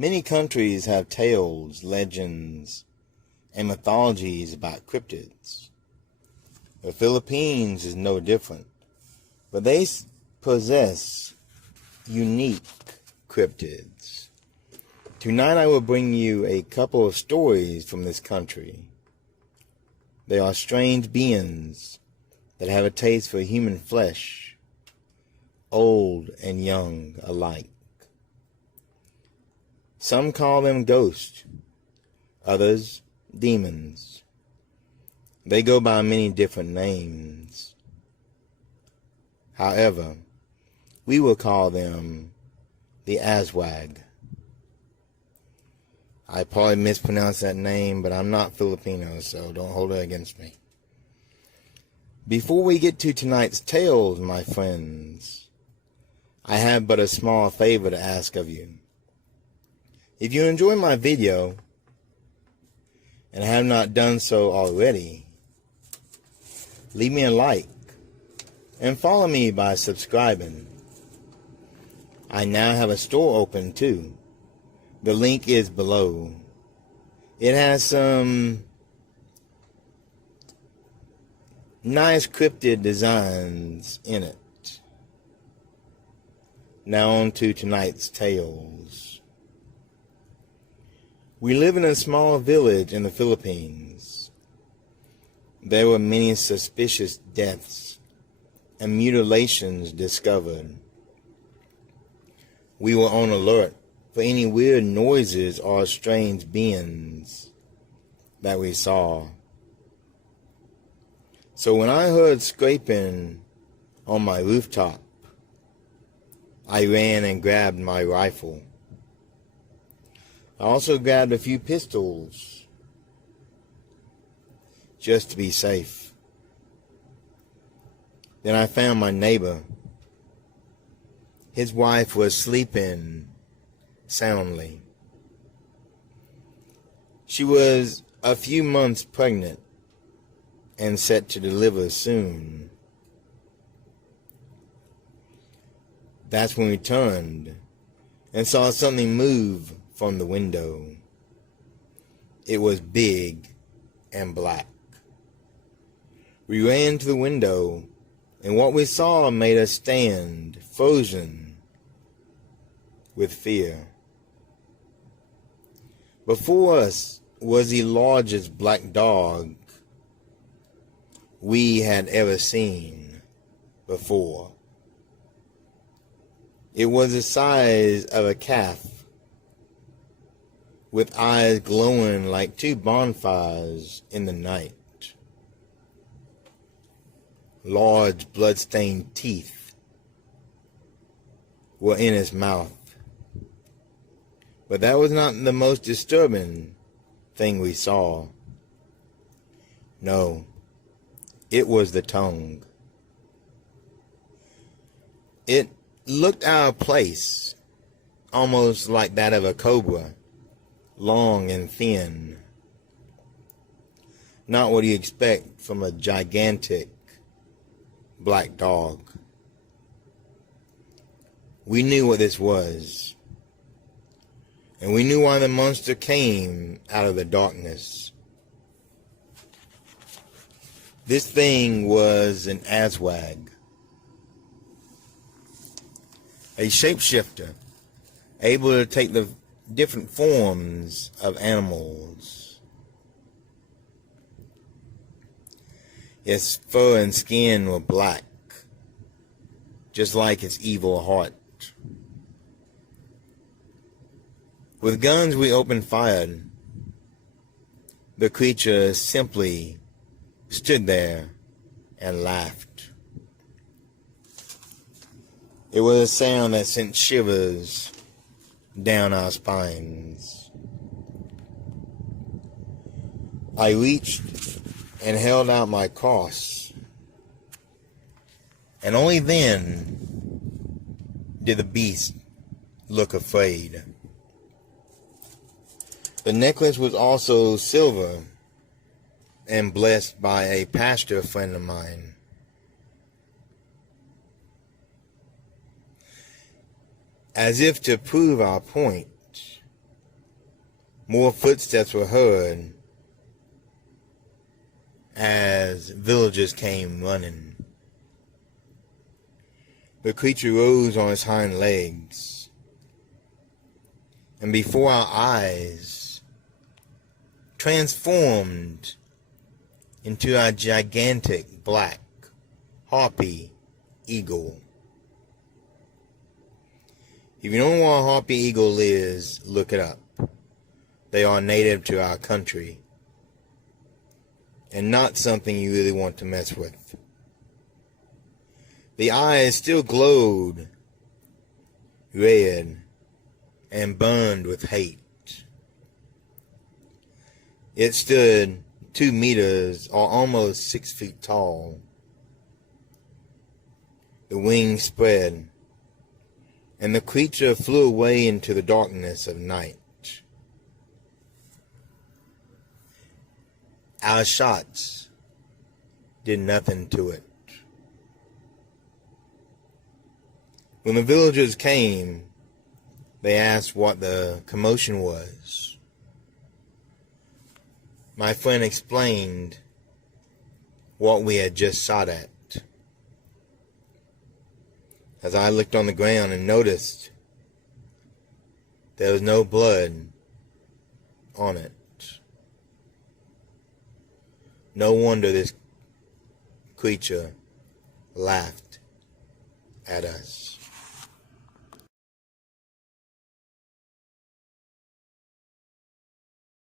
Many countries have tales, legends, and mythologies about cryptids. The Philippines is no different, but they possess unique cryptids. Tonight I will bring you a couple of stories from this country. They are strange beings that have a taste for human flesh, old and young alike. Some call them ghosts, others demons. They go by many different names. However, we will call them the Aswang. I probably mispronounced that name, but I'm not Filipino, so don't hold it against me. Before we get to tonight's tales, my friends, I have but a small favor to ask of you. If you enjoy my video, and have not done so already, leave me a like, and follow me by subscribing. I now have a store open too. The link is below. It has some nice cryptid designs in it. Now on to tonight's tales. We live in a small village in the Philippines. There were many suspicious deaths and mutilations discovered. We were on alert for any weird noises or strange beings that we saw. So when I heard scraping on my rooftop, I ran and grabbed my rifle. I also grabbed a few pistols, just to be safe. Then I found my neighbor. His wife was sleeping soundly. She was a few months pregnant and set to deliver soon. That's when we turned and saw something move from the window. It was big and black. We ran to the window, and what we saw made us stand frozen with fear. Before us was the largest black dog we had ever seen before. It was the size of a calf, with eyes glowing like two bonfires in the night. Large blood-stained teeth were in his mouth. But that was not the most disturbing thing we saw. No, it was the tongue. It looked out of place, almost like that of a cobra, long and thin. Not what you expect from a gigantic black dog. We knew what this was, and we knew why the monster came out of the darkness. This thing was an Aswang, a shapeshifter, able to take the different forms of animals. Its fur and skin were black, just like its evil heart. With guns we opened fire. The creature simply stood there and laughed. It was a sound that sent shivers down our spines. I reached and held out my cross, and only then did the beast look afraid. The necklace was also silver and blessed by a pastor friend of mine. As if to prove our point, More footsteps were heard as villagers came running. The creature rose on its hind legs, and before our eyes transformed into a gigantic black harpy eagle. If you don't know what a harpy eagle is, look it up. They are native to our country and not something you really want to mess with. The eyes still glowed red and burned with hate. It stood 2 meters or almost 6 feet tall. The wings spread, and the creature flew away into the darkness of night. Our shots did nothing to it. When the villagers came, they asked what the commotion was. My friend explained what we had just shot at. As I looked on the ground and noticed there was no blood on it. No wonder this creature laughed at us.